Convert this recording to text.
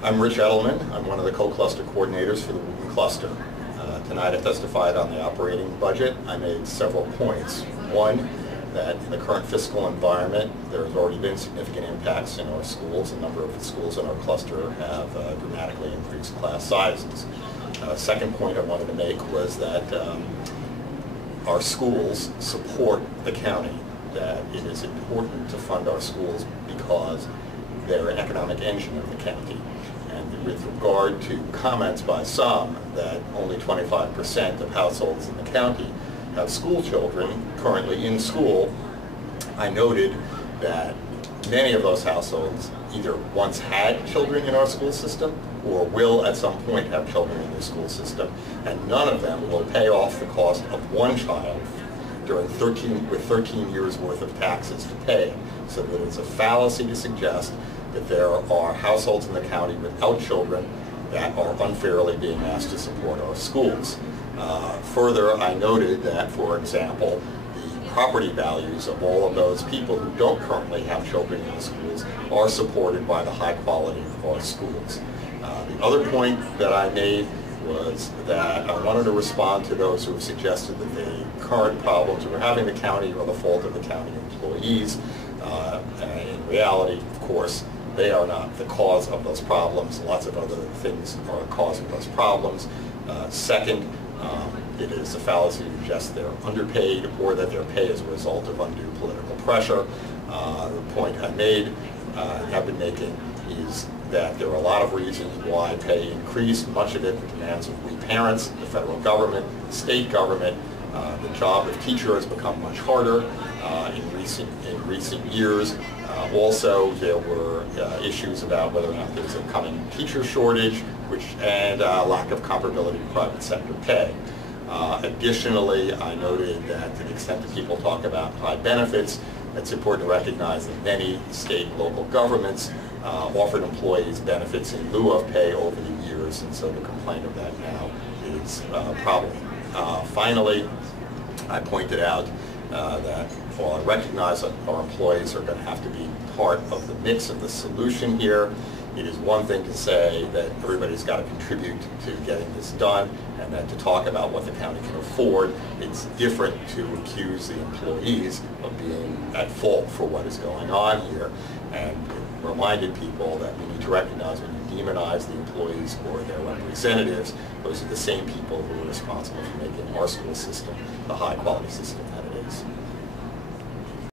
I'm Rich Edelman. I'm one of the co-cluster coordinators for the Wootton cluster. Tonight I testified on the operating budget. I made several points. One, that in the current fiscal environment there has already been significant impacts in our schools. A number of the schools in our cluster have dramatically increased class sizes. Second point I wanted to make was that our schools support the county, that it is important to fund our schools because they're an economic engine of the county. And with regard to comments by some that only 25% of households in the county have school children currently in school, I noted that many of those households either once had children in our school system or will at some point have children in their school system, and none of them will pay off the cost of one child with 13 years worth of taxes to pay. So that it's a fallacy to suggest that there are households in the county without children that are unfairly being asked to support our schools. Further, I noted that, for example, the property values of all of those people who don't currently have children in the schools are supported by the high quality of our schools. The other point that I made was that I wanted to respond to those who have suggested that the current problems we're having in the county are the fault of the county employees. In reality, of course, they are not the cause of those problems. Lots of other things are the cause of those problems. Second, it is a fallacy to suggest they're underpaid or that their pay is a result of undue political pressure. The point I made, have been making, is that there are a lot of reasons why pay increased. Much of it the demands of we parents, the federal government, the state government. The job of teacher has become much harder in recent years. Also, there were issues about whether or not there's a coming teacher shortage, and lack of comparability to private sector pay. Additionally, I noted that to the extent that people talk about high benefits, it's important to recognize that many state and local governments offered employees benefits in lieu of pay over the years, and so the complaint of that now is a problem. Finally, I pointed out that while I recognize that our employees are going to have to be part of the mix of the solution here, it is one thing to say that everybody's got to contribute to getting this done, and then to talk about what the county can afford. It's different to accuse the employees of being at fault for what is going on here, and it reminded people that we need to recognize when you demonize the employees or their representatives, those are the same people who are responsible for making our school system the high quality system that it is.